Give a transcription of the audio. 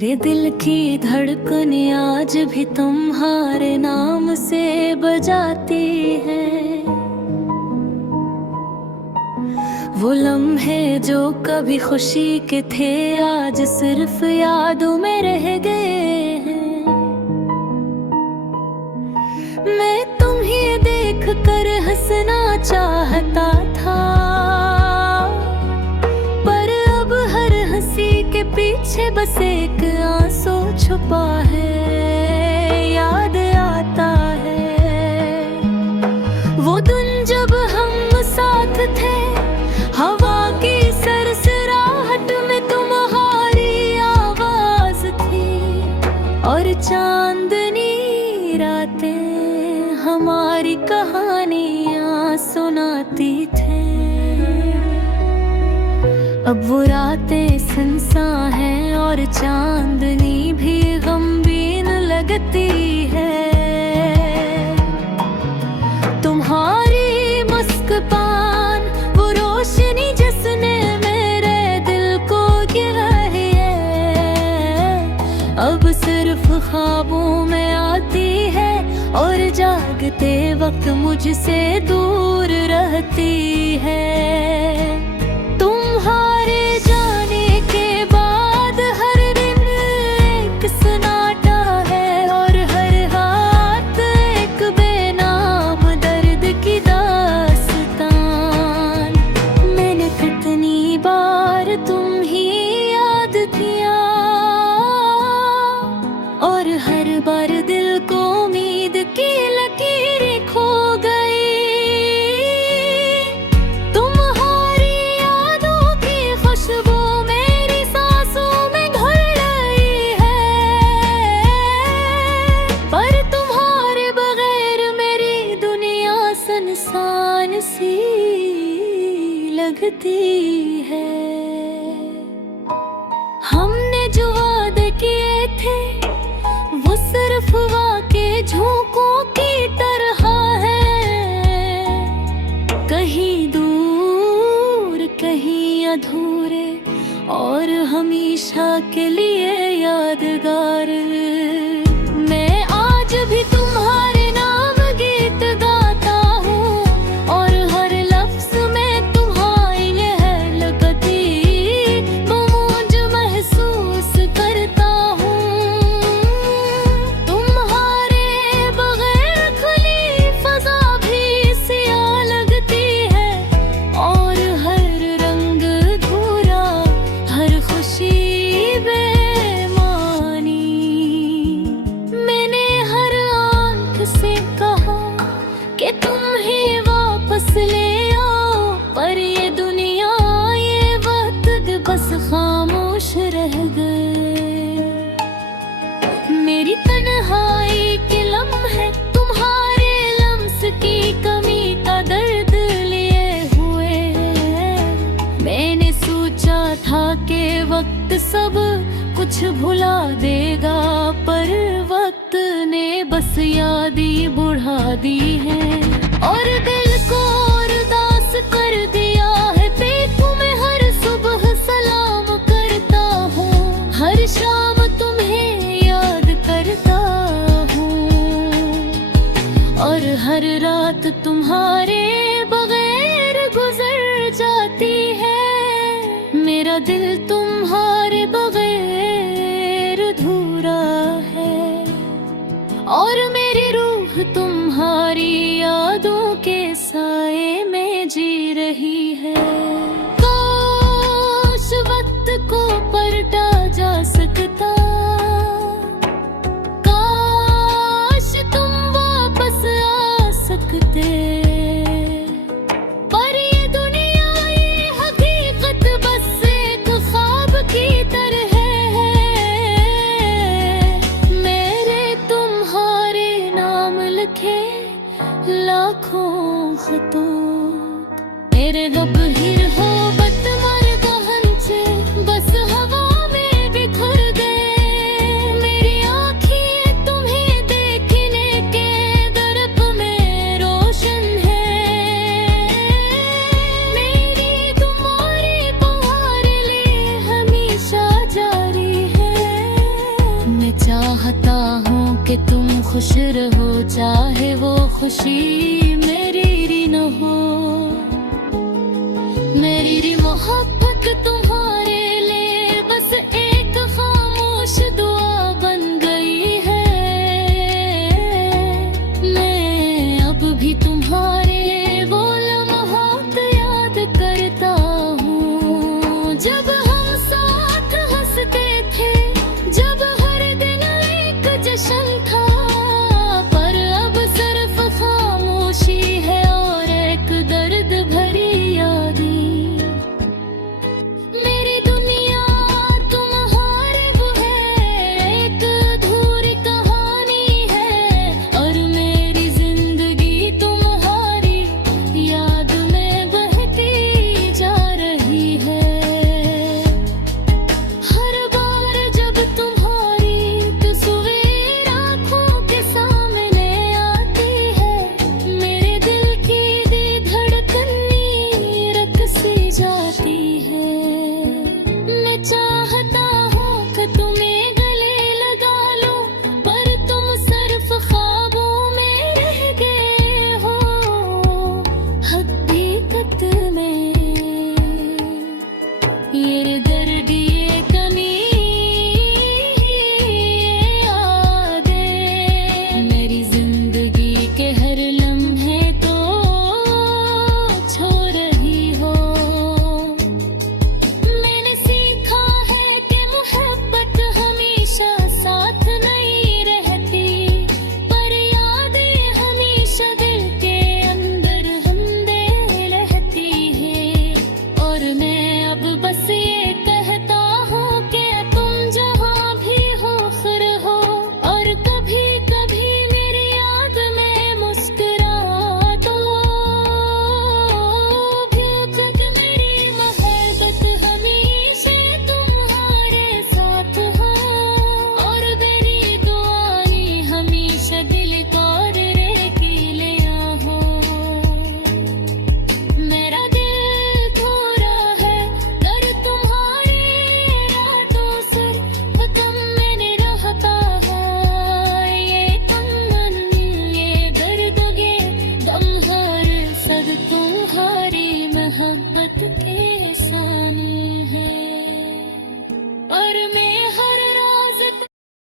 मेरे दिल की धड़कन आज भी तुम्हारे नाम से बजाती है। वो लम्हे जो कभी खुशी के थे आज सिर्फ यादों में रह गए हैं। मैं तुम्हें देख कर हंसना चाहता था, पर अब हर हंसी के पीछे बस एक आंसू छुपा है। याद आता है वो दिन जब हम साथ थे, हवा की सरसराहट में तुम्हारी आवाज थी, और चांदनी रातें हमारी कहानियां सुनाती थे। अब वो रातें सुनसान हैं और चांदनी भी गमगीन लगती है। तुम्हारी मुस्कान वो रोशनी जिसने मेरे दिल को गिराई है, अब सिर्फ ख्वाबों में आती है और जागते वक्त मुझसे दूर रहती है। तुम्हारे जाने के बाद हर दिन एक सन्नाटा है, और हर रात एक बेनाम दर्द की दास्तान। मैंने कितनी बार तुम ही याद किया, और हर बार दिल को उम्मीद की लकीरें खो गई। तुम्हारी यादों की खुशबू मेरी सांसों में घुल गई है, पर तुम्हारे बगैर मेरी दुनिया सुनसान सी लगती है। हमने जो वादे किए थे वो सिर्फ वाके झोंकों की तरह है, कहीं दूर कहीं अधूरे और हमेशा के लिए यादगार। मैं आज भी तुम्हारे नाम गीत गाता हूँ, और हर लफ्ज में तुम्हारी यह लगती गूंज महसूस करता हूँ। तुम्हारे बगैर खुली फजा भी सियाह लगती है, और हर रंग अधूरा, हर खुशी बेमानी। मैंने हर आंख से कहा कि तुम ही वापस ले आओ, पर ये दुनिया ये वक्त बस खामोश रह गए। मेरी तन्हाई के लम्हे तुम्हारे लम्स की कमी का दर्द लिए हुए हैं। मैंने सोचा था कि वक्त सब कुछ भुला देगा, पर वक्त ने बस याद ही बढ़ा दी है, और दिल को और उदास कर दिया है। पे तुम्हें हर सुबह सलाम करता हूँ, हर शाम तुम्हें याद करता हूँ, और हर रात तुम्हारे बगैर गुजर जाती है। मेरा दिल तुम्हारे बगैर अधूरा है, और मेरी रूह तुम्हारी यादों के साए में जी रही है। काश वक्त को पलटा जा सकता, काश तुम वापस आ सकते। कि तुम खुश रहो, चाहे वो खुशी मेरी री न हो। मेरी मोहब्बत तुम